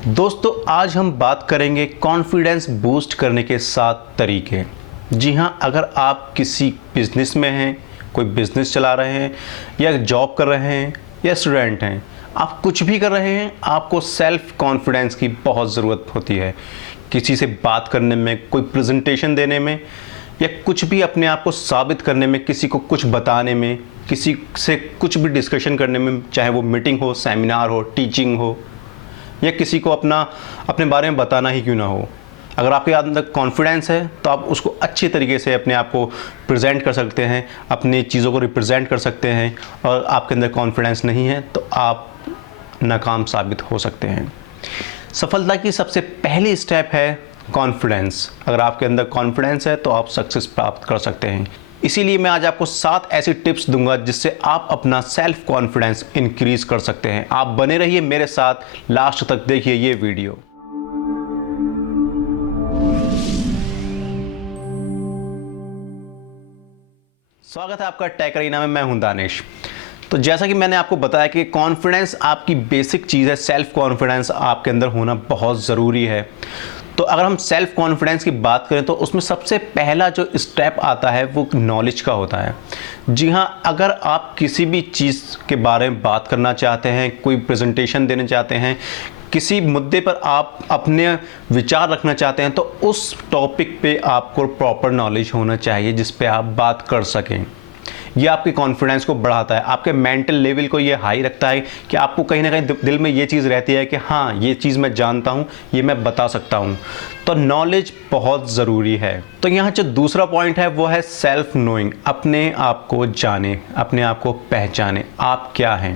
दोस्तों आज हम बात करेंगे कॉन्फिडेंस बूस्ट करने के 7 तरीके। जी हाँ, अगर आप किसी बिजनेस में हैं, कोई बिजनेस चला रहे हैं या जॉब कर रहे हैं या स्टूडेंट हैं, आप कुछ भी कर रहे हैं, आपको सेल्फ कॉन्फिडेंस की बहुत ज़रूरत होती है। किसी से बात करने में, कोई प्रेजेंटेशन देने में या कुछ भी अपने आप को साबित करने में, किसी को कुछ बताने में, किसी से कुछ भी डिस्कशन करने में, चाहे वो मीटिंग हो, सेमिनार हो, टीचिंग हो या किसी को अपने बारे में बताना ही क्यों ना हो। अगर आपके अंदर कॉन्फिडेंस है तो आप उसको अच्छे तरीके से अपने आप को प्रेजेंट कर सकते हैं, अपनी चीज़ों को रिप्रेजेंट कर सकते हैं। और आपके अंदर कॉन्फिडेंस नहीं है तो आप नाकाम साबित हो सकते हैं। सफलता की सबसे पहली स्टेप है कॉन्फिडेंस। अगर आपके अंदर कॉन्फिडेंस है तो आप सक्सेस प्राप्त कर सकते हैं। इसीलिए मैं आज आपको 7 ऐसी टिप्स दूंगा जिससे आप अपना सेल्फ कॉन्फिडेंस इंक्रीज कर सकते हैं। आप बने रहिए मेरे साथ, लास्ट तक देखिए ये वीडियो। स्वागत है आपका टेक अरीना में। मैं हूं दानिश। तो जैसा कि मैंने आपको बताया कि कॉन्फिडेंस आपकी बेसिक चीज़ है। सेल्फ कॉन्फिडेंस आपके अंदर होना बहुत ज़रूरी है। तो अगर हम सेल्फ कॉन्फिडेंस की बात करें तो उसमें सबसे पहला जो स्टेप आता है वो नॉलेज का होता है। जी हाँ, अगर आप किसी भी चीज़ के बारे में बात करना चाहते हैं, कोई प्रेजेंटेशन देना चाहते हैं, किसी मुद्दे पर आप अपने विचार रखना चाहते हैं, तो उस टॉपिक पे आपको प्रॉपर नॉलेज होना चाहिए जिस पे आप बात कर सकें। ये आपके कॉन्फिडेंस को बढ़ाता है, आपके मेंटल लेवल को ये हाई रखता है कि आपको कहीं ना कहीं दिल में ये चीज़ रहती है कि हाँ, ये चीज़ मैं जानता हूँ, ये मैं बता सकता हूँ। तो नॉलेज बहुत ज़रूरी है। तो यहाँ जो दूसरा पॉइंट है वो है सेल्फ नोइंग। अपने आप को जाने, अपने आप को पहचाने, आप क्या हैं।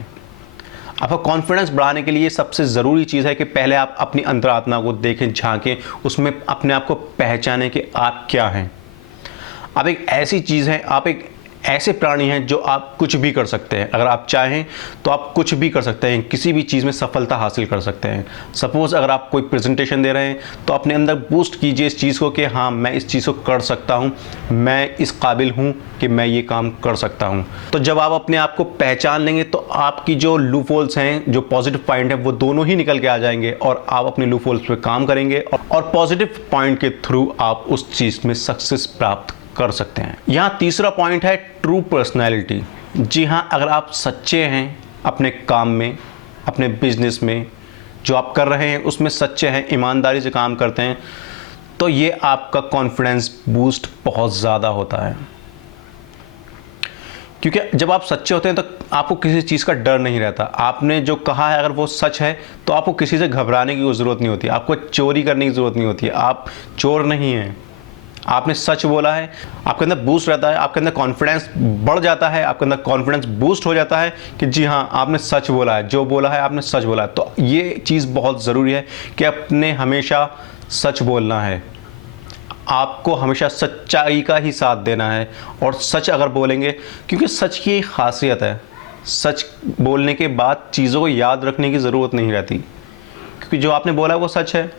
आपका कॉन्फिडेंस बढ़ाने के लिए सबसे ज़रूरी चीज़ है कि पहले आप अपनी अंतरात्मा को देखें, झांकें, उसमें अपने आप को पहचानें कि आप क्या हैं। आप एक ऐसी चीज़ हैं, आप एक ऐसे प्राणी हैं जो आप कुछ भी कर सकते हैं। अगर आप चाहें तो आप कुछ भी कर सकते हैं, किसी भी चीज़ में सफलता हासिल कर सकते हैं। सपोज़ अगर आप कोई प्रेजेंटेशन दे रहे हैं तो अपने अंदर बूस्ट कीजिए इस चीज़ को कि हाँ, मैं इस चीज़ को कर सकता हूँ, मैं इस काबिल हूँ कि मैं ये काम कर सकता हूँ। तो जब आप अपने आप को पहचान लेंगे तो आपकी जो लूप होल्स हैं, जो पॉजिटिव पॉइंट है, वो दोनों ही निकल के आ जाएंगे और आप अपने लूप होल्स पर काम करेंगे और पॉजिटिव पॉइंट के थ्रू आप उस चीज़ में सक्सेस प्राप्त कर सकते हैं। यहाँ तीसरा पॉइंट है ट्रू पर्सनैलिटी। जी हाँ, अगर आप सच्चे हैं अपने काम में, अपने बिजनेस में, जो आप कर रहे हैं उसमें सच्चे हैं, ईमानदारी से काम करते हैं, तो ये आपका कॉन्फिडेंस बूस्ट बहुत ज़्यादा होता है। क्योंकि जब आप सच्चे होते हैं तो आपको किसी चीज़ का डर नहीं रहता। आपने जो कहा है अगर वो सच है तो आपको किसी से घबराने की ज़रूरत नहीं होती, आपको चोरी करने की ज़रूरत नहीं होती। आप चोर नहीं हैं, आपने सच बोला है, आपके अंदर बूस्ट रहता है, आपके अंदर कॉन्फिडेंस बढ़ जाता है, आपके अंदर कॉन्फिडेंस बूस्ट हो जाता है कि जी हाँ, आपने सच बोला है, जो बोला है आपने सच बोला है। तो ये चीज़ बहुत ज़रूरी है कि अपने हमेशा सच बोलना है, आपको हमेशा सच्चाई का ही साथ देना है। और सच अगर बोलेंगे, क्योंकि सच की एक खासियत है, सच बोलने के बाद चीज़ों को याद रखने की ज़रूरत नहीं रहती, क्योंकि जो आपने बोला है वो सच है।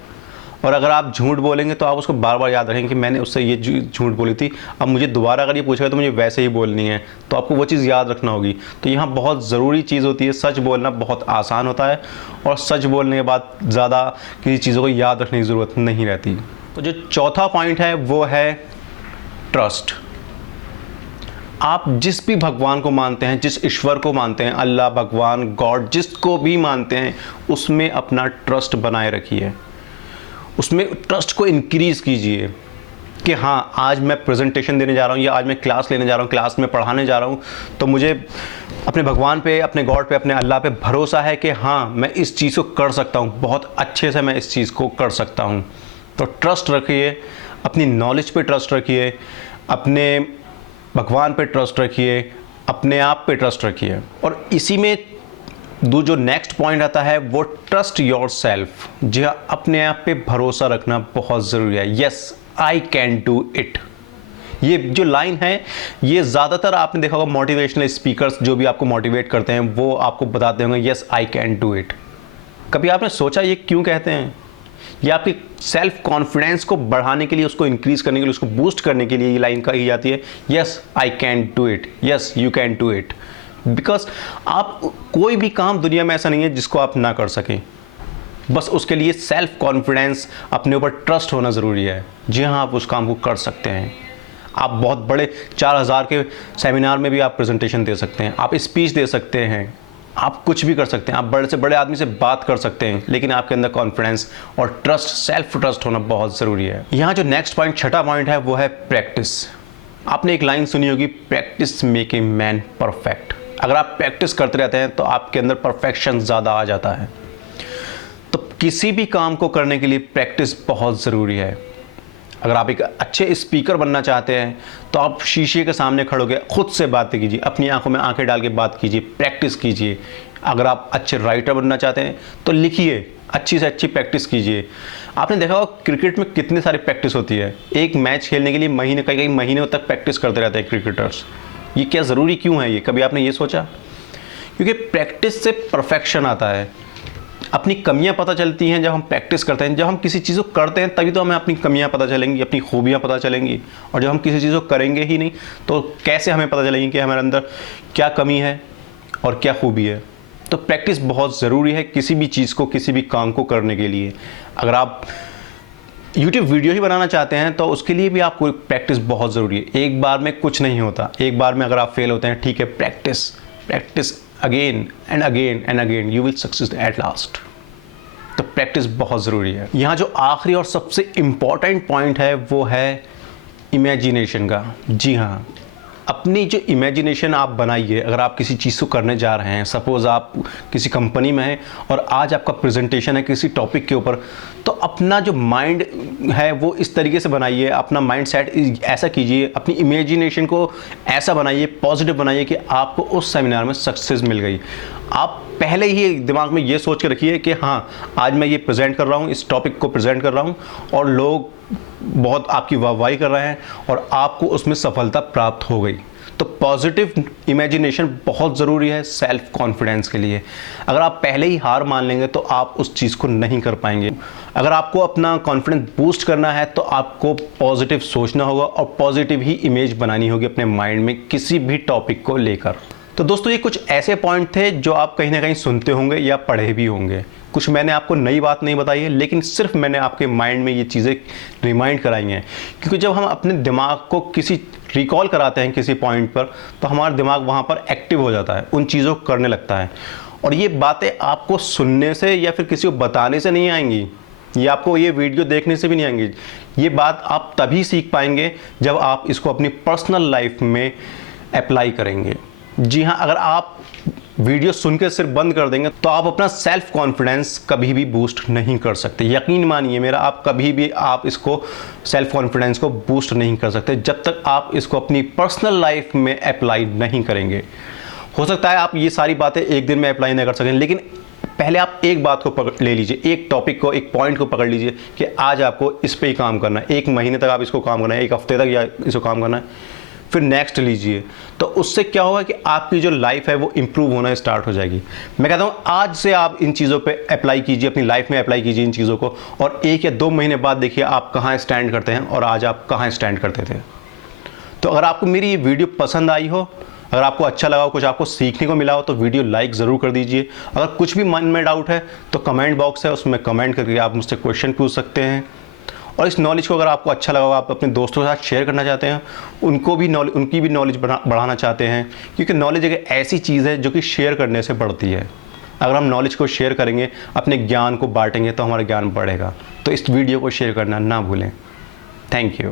और अगर आप झूठ बोलेंगे तो आप उसको बार बार याद रखेंगे कि मैंने उससे ये झूठ बोली थी, अब मुझे दोबारा अगर ये पूछेगा तो मुझे वैसे ही बोलनी है, तो आपको वो चीज़ याद रखना होगी। तो यहाँ बहुत ज़रूरी चीज़ होती है, सच बोलना बहुत आसान होता है और सच बोलने के बाद ज़्यादा किसी चीज़ों को याद रखने की ज़रूरत नहीं रहती। तो जो चौथा पॉइंट है वो है ट्रस्ट। आप जिस भी भगवान को मानते हैं, जिस ईश्वर को मानते हैं, अल्लाह, भगवान, गॉड, जिसको भी मानते हैं, उसमें अपना ट्रस्ट बनाए रखिए, उसमें ट्रस्ट को इंक्रीज़ कीजिए कि हाँ, आज मैं प्रेजेंटेशन देने जा रहा हूँ या आज मैं क्लास लेने जा रहा हूँ, क्लास में पढ़ाने जा रहा हूँ, तो मुझे अपने भगवान पे, अपने गॉड पे, अपने अल्लाह पे भरोसा है कि हाँ, मैं इस चीज़ को कर सकता हूँ, बहुत अच्छे से मैं इस चीज़ को कर सकता हूँ। तो ट्रस्ट रखिए, अपनी नॉलेज पे ट्रस्ट रखिए, अपने भगवान पे ट्रस्ट रखिए, अपने आप पे ट्रस्ट रखिए। और इसी में जो नेक्स्ट पॉइंट आता है वो ट्रस्ट योर सेल्फ। जी हाँ, अपने आप पे भरोसा रखना बहुत ज़रूरी है। Yes, I can do it. ये जो लाइन है, ये ज़्यादातर आपने देखा होगा मोटिवेशनल स्पीकर्स जो भी आपको मोटिवेट करते हैं वो आपको बताते होंगे yes, I can do it. कभी आपने सोचा ये क्यों कहते हैं? ये आपकी सेल्फ कॉन्फिडेंस को बढ़ाने के लिए, उसको इंक्रीज करने के लिए, उसको बूस्ट करने के लिए ये लाइन कही जाती है, yes I can do it, yes you can do it. Because आप कोई भी काम दुनिया में ऐसा नहीं है जिसको आप ना कर सकें। बस उसके लिए सेल्फ कॉन्फिडेंस, अपने ऊपर ट्रस्ट होना ज़रूरी है। जी हाँ, आप उस काम को कर सकते हैं। आप बहुत बड़े 4000 के सेमिनार में भी आप प्रेजेंटेशन दे सकते हैं, आप स्पीच दे सकते हैं, आप कुछ भी कर सकते हैं, आप बड़े से बड़े आदमी से बात कर सकते हैं, लेकिन आपके अंदर कॉन्फिडेंस और ट्रस्ट, सेल्फ ट्रस्ट होना बहुत ज़रूरी है। यहाँ जो नेक्स्ट पॉइंट, छठा पॉइंट है, वो है प्रैक्टिस। आपने एक लाइन सुनी होगी, practice make a man perfect. अगर आप प्रैक्टिस करते रहते हैं तो आपके अंदर परफेक्शन ज़्यादा आ जाता है। तो किसी भी काम को करने के लिए प्रैक्टिस बहुत ज़रूरी है। अगर आप एक अच्छे स्पीकर बनना चाहते हैं तो आप शीशे के सामने खड़े होकर खुद से बातें कीजिए, अपनी आंखों में आंखें डाल के बात कीजिए, प्रैक्टिस कीजिए। अगर आप अच्छे राइटर बनना चाहते हैं तो लिखिए, अच्छी से अच्छी प्रैक्टिस कीजिए। आपने देखा होगा क्रिकेट में कितनी सारी प्रैक्टिस होती है। एक मैच खेलने के लिए कई महीनों तक प्रैक्टिस करते रहते हैं क्रिकेटर्स। ये क्या ज़रूरी क्यों है? ये कभी आपने ये सोचा? क्योंकि प्रैक्टिस से परफेक्शन आता है। अपनी कमियां पता चलती हैं जब हम प्रैक्टिस करते हैं। जब हम किसी चीज़ को करते हैं तभी तो हमें अपनी कमियां पता चलेंगी, अपनी खूबियां पता चलेंगी। और जब हम किसी चीज़ को करेंगे ही नहीं तो कैसे हमें पता चलेगी कि हमारे अंदर क्या कमी है और क्या खूबी है। तो प्रैक्टिस बहुत ज़रूरी है किसी भी चीज़ को, किसी भी काम को करने के लिए। अगर आप YouTube वीडियो ही बनाना चाहते हैं तो उसके लिए भी आपको प्रैक्टिस बहुत ज़रूरी है। एक बार में कुछ नहीं होता। एक बार में अगर आप फेल होते हैं, ठीक है, practice again and again and again, you will succeed at last. तो प्रैक्टिस बहुत ज़रूरी है। यहाँ जो आखिरी और सबसे इम्पॉर्टेंट पॉइंट है वो है इमेजिनेशन का। जी हाँ, अपनी जो इमेजिनेशन आप बनाइए। अगर आप किसी चीज़ को करने जा रहे हैं, सपोज़ आप किसी कंपनी में हैं और आज आपका प्रेजेंटेशन है किसी टॉपिक के ऊपर, तो अपना जो माइंड है वो इस तरीके से बनाइए, अपना माइंड सेट ऐसा कीजिए, अपनी इमेजिनेशन को ऐसा बनाइए, पॉजिटिव बनाइए कि आपको उस सेमिनार में सक्सेस मिल गई। आप पहले ही दिमाग में ये सोच के रखिए कि हाँ, आज मैं ये प्रेजेंट कर रहा हूँ, इस टॉपिक को प्रेजेंट कर रहा हूँ और लोग बहुत आपकी वाहवाही कर रहे हैं और आपको उसमें सफलता प्राप्त हो गई। तो पॉजिटिव इमेजिनेशन बहुत ज़रूरी है सेल्फ कॉन्फिडेंस के लिए। अगर आप पहले ही हार मान लेंगे तो आप उस चीज़ को नहीं कर पाएंगे। अगर आपको अपना कॉन्फिडेंस बूस्ट करना है तो आपको पॉजिटिव सोचना होगा और पॉजिटिव ही इमेज बनानी होगी अपने माइंड में किसी भी टॉपिक को लेकर। तो दोस्तों, ये कुछ ऐसे पॉइंट थे जो आप कहीं ना कहीं सुनते होंगे या पढ़े भी होंगे। कुछ मैंने आपको नई बात नहीं बताई है, लेकिन सिर्फ मैंने आपके माइंड में ये चीज़ें रिमाइंड कराई हैं। क्योंकि जब हम अपने दिमाग को किसी रिकॉल कराते हैं किसी पॉइंट पर, तो हमारा दिमाग वहाँ पर एक्टिव हो जाता है, उन चीज़ों को करने लगता है। और ये बातें आपको सुनने से या फिर किसी को बताने से नहीं आएंगी, ये आपको ये वीडियो देखने से भी नहीं आएंगी। ये बात आप तभी सीख पाएंगे जब आप इसको अपनी पर्सनल लाइफ में अप्लाई करेंगे। जी हाँ, अगर आप वीडियो सुन के सिर्फ बंद कर देंगे तो आप अपना सेल्फ कॉन्फिडेंस कभी भी बूस्ट नहीं कर सकते। यकीन मानिए मेरा, आप कभी भी इसको सेल्फ कॉन्फिडेंस को बूस्ट नहीं कर सकते जब तक आप इसको अपनी पर्सनल लाइफ में अप्लाई नहीं करेंगे। हो सकता है आप ये सारी बातें एक दिन में अप्लाई नहीं कर सकें, लेकिन पहले आप एक बात को ले लीजिए, एक टॉपिक को, एक पॉइंट को पकड़ लीजिए कि आज आपको इस पर ही काम करना है। एक महीने तक आप इसको काम करना है, एक हफ्ते तक या इसको काम करना है, फिर नेक्स्ट लीजिए। तो उससे क्या होगा कि आपकी जो लाइफ है वो इंप्रूव होना स्टार्ट हो जाएगी। मैं कहता हूँ आज से आप इन चीज़ों पे अप्लाई कीजिए, अपनी लाइफ में अप्लाई कीजिए इन चीज़ों को, और 1 या 2 महीने बाद देखिए आप कहाँ स्टैंड करते हैं और आज आप कहाँ स्टैंड करते थे। तो अगर आपको मेरी ये वीडियो पसंद आई हो, अगर आपको अच्छा लगा हो, कुछ आपको सीखने को मिला हो, तो वीडियो लाइक ज़रूर कर दीजिए। अगर कुछ भी मन में डाउट है तो कमेंट बॉक्स है, उसमें कमेंट करके आप मुझसे क्वेश्चन पूछ सकते हैं। और इस नॉलेज को अगर आपको अच्छा लगा, आप अपने दोस्तों के साथ शेयर करना चाहते हैं, उनकी भी नॉलेज बढ़ाना चाहते हैं, क्योंकि नॉलेज एक ऐसी चीज़ है जो कि शेयर करने से बढ़ती है। अगर हम नॉलेज को शेयर करेंगे, अपने ज्ञान को बांटेंगे, तो हमारा ज्ञान बढ़ेगा। तो इस वीडियो को शेयर करना ना भूलें। Thank you.